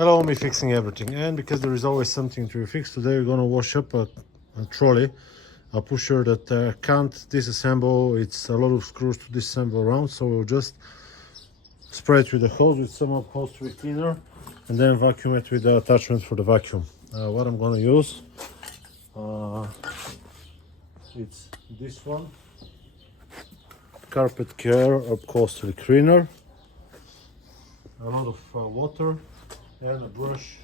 Hello, me fixing everything. And because there is always something to fix, today we're gonna wash up a trolley, a pusher that can't disassemble. It's a lot of screws to disassemble around, so we'll just spray it with a hose with some upholstery cleaner and then vacuum it with the attachment for the vacuum. What I'm gonna use, it's this one, carpet care upholstery cleaner, a lot of water and a brush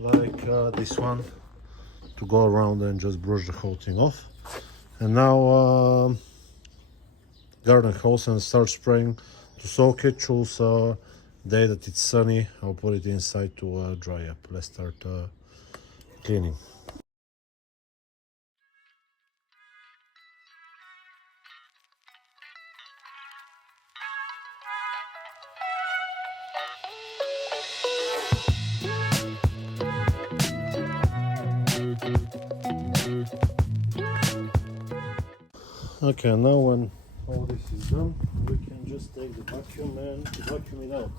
like this one to go around and just brush the whole thing off. And now garden hose and start spraying to soak it. Choose a day that it's sunny. I'll put it inside to dry up. Let's start cleaning. Okay, now when all this is done, we can just take the vacuum and vacuum it out.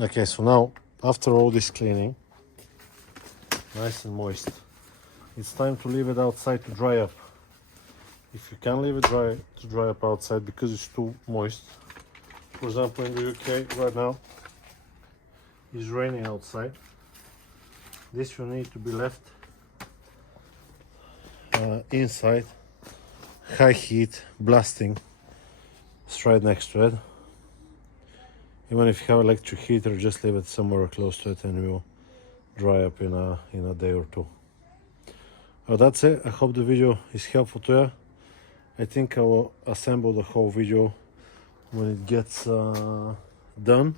Okay, so now after all this cleaning, nice and moist, it's time to leave it outside to dry up. If you can't leave it to dry up outside because it's too moist, for example in the UK right now it's raining outside, this will need to be left inside, high heat, blasting, straight next to it. Even if you have electric heater, just leave it somewhere close to it and it will dry up in a day or two. Well, that's it. I hope the video is helpful to you. I think I will assemble the whole video when it gets done.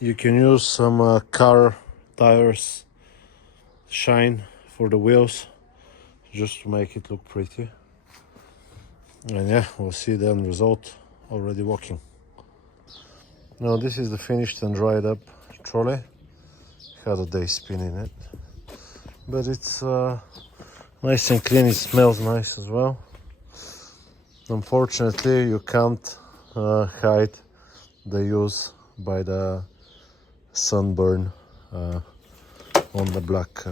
You can use some car tires shine for the wheels just to make it look pretty. And yeah, we'll see the end result already working. Now this is the finished and dried up trolley. Had a day spinning it, but it's nice and clean. It smells nice as well. Unfortunately, you can't hide the use by the sunburn on the black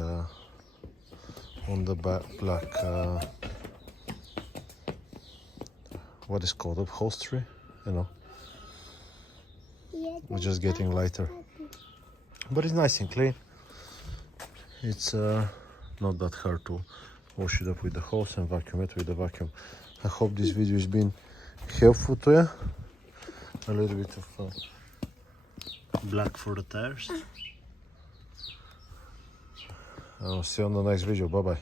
what is called upholstery, you know. It's just getting lighter, but it's nice and clean. It's not that hard to wash it up with the hose and vacuum it with the vacuum. I hope this video has been helpful to you. A little bit of black for the tires. I'll see you on the next video. Bye bye.